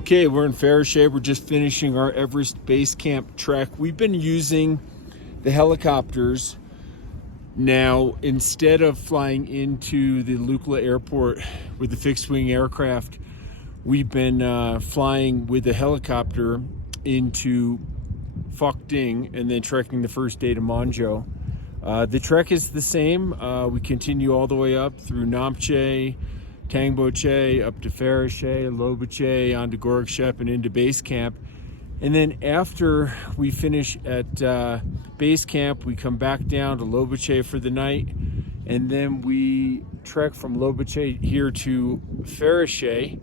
Okay, we're in Fairshade. We're just finishing our Everest Base Camp Trek. We've been using the helicopters now instead of flying into the Lukla airport with the fixed-wing aircraft. We've been flying with the helicopter into Phuoc Dinh and then trekking the first day to Monjo. The trek is the same. We continue all the way up through Namche, Tangbo Che, up to Fairshade, Lobuche, onto Gorkshep and into base camp. And then after we finish at base camp, we come back down to Lobuche for the night. And then we trek from Lobuche here to Fairshade,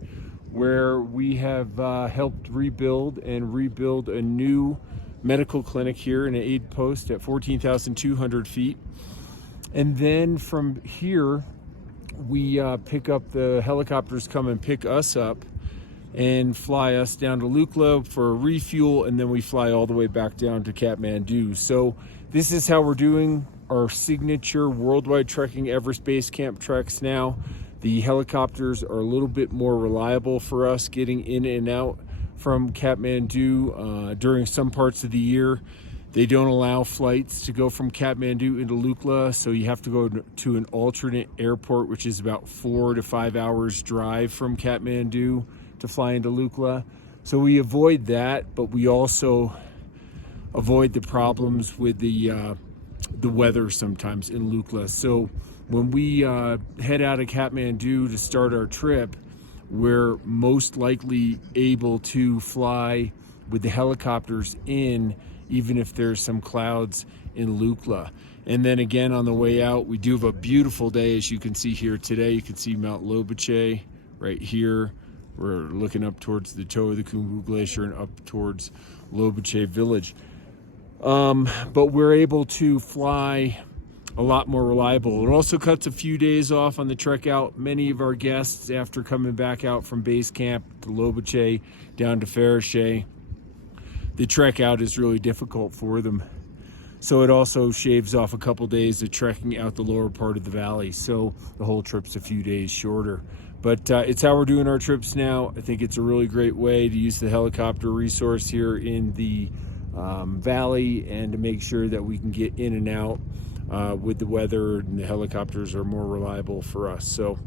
where we have helped rebuild a new medical clinic here in an aid post at 14,200 feet. And then from here, we pick up the helicopters, come and pick us up and fly us down to Lukla for a refuel, and then we fly all the way back down to Kathmandu. So this is how we're doing our signature worldwide trekking Everest Base Camp treks now. The helicopters are a little bit more reliable for us getting in and out from Kathmandu during some parts of the year. They don't allow flights to go from Kathmandu into Lukla, so you have to go to an alternate airport, which is about 4 to 5 hours drive from Kathmandu to fly into Lukla. So we avoid that, but we also avoid the problems with the weather sometimes in Lukla. So when we head out of Kathmandu to start our trip, we're most likely able to fly with the helicopters in, even if there's some clouds in Lukla. And then again on the way out, we do have a beautiful day, as you can see here today. You can see Mount Lobuche right here. We're looking up towards the toe of the Khumbu Glacier and up towards Lobuche village. But we're able to fly a lot more reliable. It also cuts a few days off on the trek out. Many of our guests, after coming back out from base camp to Lobuche down to Fairshade, the trek out is really difficult for them. So it also shaves off a couple days of trekking out the lower part of the valley. So the whole trip's a few days shorter. But it's how we're doing our trips now. I think it's a really great way to use the helicopter resource here in the valley and to make sure that we can get in and out with the weather, and the helicopters are more reliable for us. So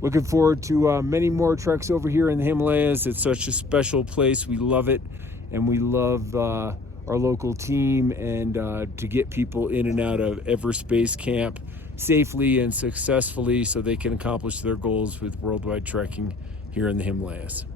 looking forward to many more treks over here in the Himalayas. It's such a special place. We love it. And we love our local team, and to get people in and out of Everest Base Camp safely and successfully so they can accomplish their goals with worldwide trekking here in the Himalayas.